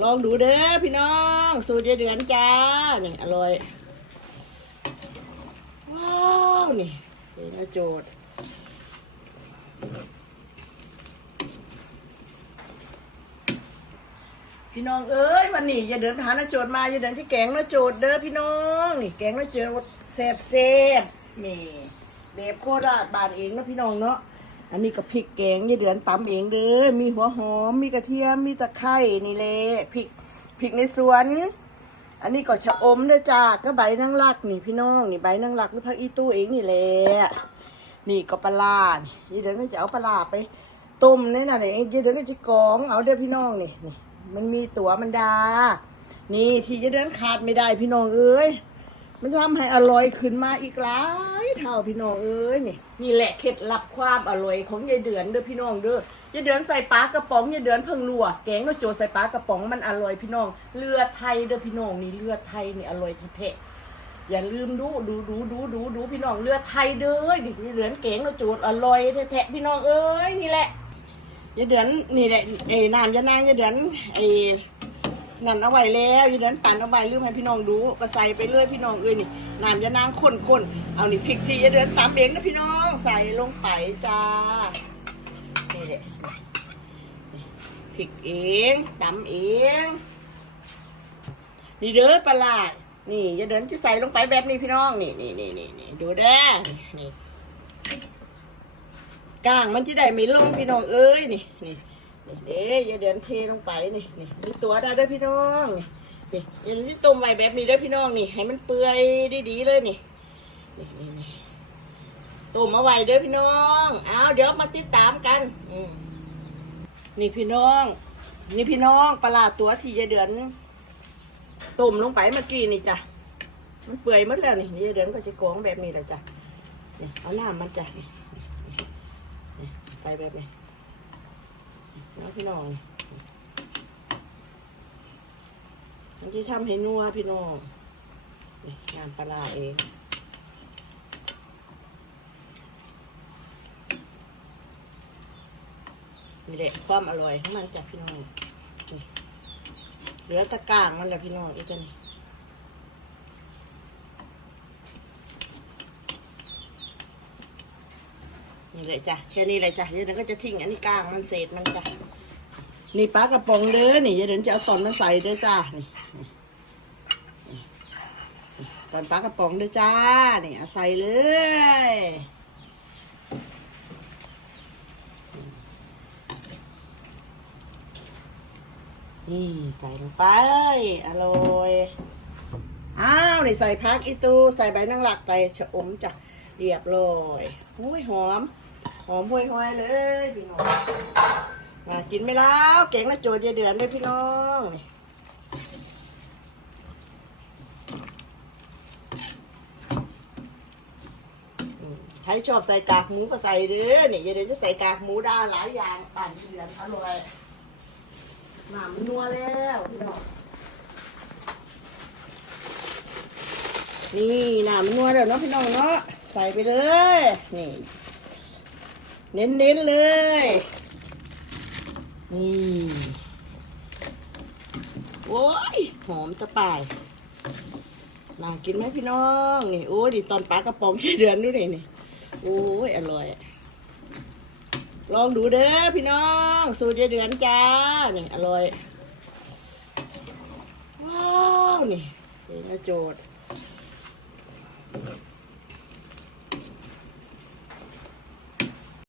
ลองดูเด้อพี่น้อง สูตรยายเดือนจ้านี่อร่อย ว้าว นี่เป็นกระโจดพี่น้องเอ้ยวันนี้อย่าเดินหาหน้าโจดมาอย่าเดินที่แกงหน้าโจดเด้อพี่น้องนี่แกงหน้าโจดแซ่บแซ่บนี่แบบโคราชบานเองนะพี่น้องเนาะ อันนี้ก็พริกแกงย่เดือนตำเองเด้อ มีหัวหอม มีกระเทียม มีตะไคร้นี่แหละพริกพริกในสวน อันนี้ก็ชะอมเด้อจ้าก็ใบนางรักนี่พี่น้องนี่ใบนางรักหรือพักอีตู้เองนี่แหละ นี่ก็ปลานี่ยี่เดือนก็จะเอาปลาไปต้มนี่น่ะนี่ยี่เดือนก็จะกองเอาเด้อพี่น้องนี่นี่ มันมีตัวมันดา นี่ที่ยี่เดือนขาดไม่ได้พี่น้องเอ้ย มันจะทำให้อร่อยขึ้นมาอีกหลาย เท่าพี่น้องเอ้ยนี่นี่แหละเคล็ดลับความอร่อยของยายเดือนเด้อพี่น้องเด้อยายเดือนใส่ปลากระป๋องยายเดือนเพิ่งรัวแกงแล้วโจใส่ปลากระป๋องมันอร่อยพี่น้องเลือดไทยเด้อพี่น้องนี่เลือดไทยนี่อร่อยแท้ๆอย่าลืมดูดูดูดูดูดูพี่น้องเลือดไทยเด้อนี่ยายเดือนแกงแล้วโจอร่อยแท้ๆพี่น้องเอ้ยนี่แหละยายเดือนนี่แหละเอ้น้ำยานางยายเดือนไอ้ นั่นเอาไว้แล้วยายเดือนปั่นเอาไว้ลืมให้พี่น้องดูก็ใส่ไปเรื่อยพี่น้องเอ้ยนี่น้ำยานางข้นๆเอานี่พริกที่ยายเดือนตำเองนะพี่น้องใส่ลงไปจ้านี่แหละพริกเองตำเองนี่เด้อปลาร้านี่จะเดินที่ใส่ลงไปแบบนี้พี่น้องนี่นี่นี่นี่นี่ดูเด้อนี่ก้างมันจะได้ไม่ลงพี่น้องเอ้ยนี่นี่ นี่เด้ย่าเดินเทลงไปนี่นี่มีตัวได้ด้อพี่น้องนี่นี่ย่าเดินที่ต้มไว้แบบนี้ด้อพี่น้องนี่ ให้มันเปื่อยดีๆเลยนี่นี่นี่นี่ต้มเอาไว้ด้อพี่น้องเอาเดี๋ยวมาติดตามกันอืมนี่พี่น้อง นี่พี่น้องปลาตัวที่ยายเดือนต้มลงไปเมื่อกี้นี่จ้ะมันเปื่อยหมดแล้วนี่ยายเดือนก็จะกองแบบนี้แหละจ้ะนี่เอาหน้ำมันจ้ะนี่นี่ใส่แบบนี้ นะพี่น้องมันจะทำให้นัวพี่น้องนี่น้ำปลาเองนี่แหละความอร่อยของมันจ้ะพี่น้องเหลือตะกร้างมันแหละพี่น้องอีกจ้ะนี่ นี่แหละจ้ะแค่นี้เลยจ้ะเดี๋ยวเราก็จะทิ้งอันนี้กลางมันเศษมันจ้ะนี่ปลากระป๋องเด้อนี่เดี๋ยวจะเอาตอนมาใส่เด้อจ้านี่ตอนปลากระป๋องเด้อจ้านี่เอาใส่เลยนี่ใส่ลงไปอร่อยอ้าวนี่ใส่พักอีตูใส่ใบนางหลักไปชะอมจ้ะเรียบร้อยหุ้ยหอม หอมห้วยห้อยๆเลยพี่น้องมากินไม่แล้วเก่งละโจดยายเดือนด้วยพี่น้องใครชอบใส่กากหมูก็ใส่เด้อนี่ยายเดือนจะใส่กากหมูได้หลายอย่างปั่นเดือนอร่อยหนามนัวแล้วพี่น้องนี่หนามนนัวแล้วเนาะพี่น้องเนาะใส่ไปเลยนี่ เน้นๆเลย นี่ โอ้ย หอมตะป่ายน่ากินไหมพี่น้อง นี่ โอ้ยดิตอนปลากระป๋องแค่เดือนดูนี่นี่ โอ้ย อร่อย ลองดูเด้อพี่น้อง สูตรยายเดือนจ้า นี่ อร่อย ว้าว นี่เป็นกระโจด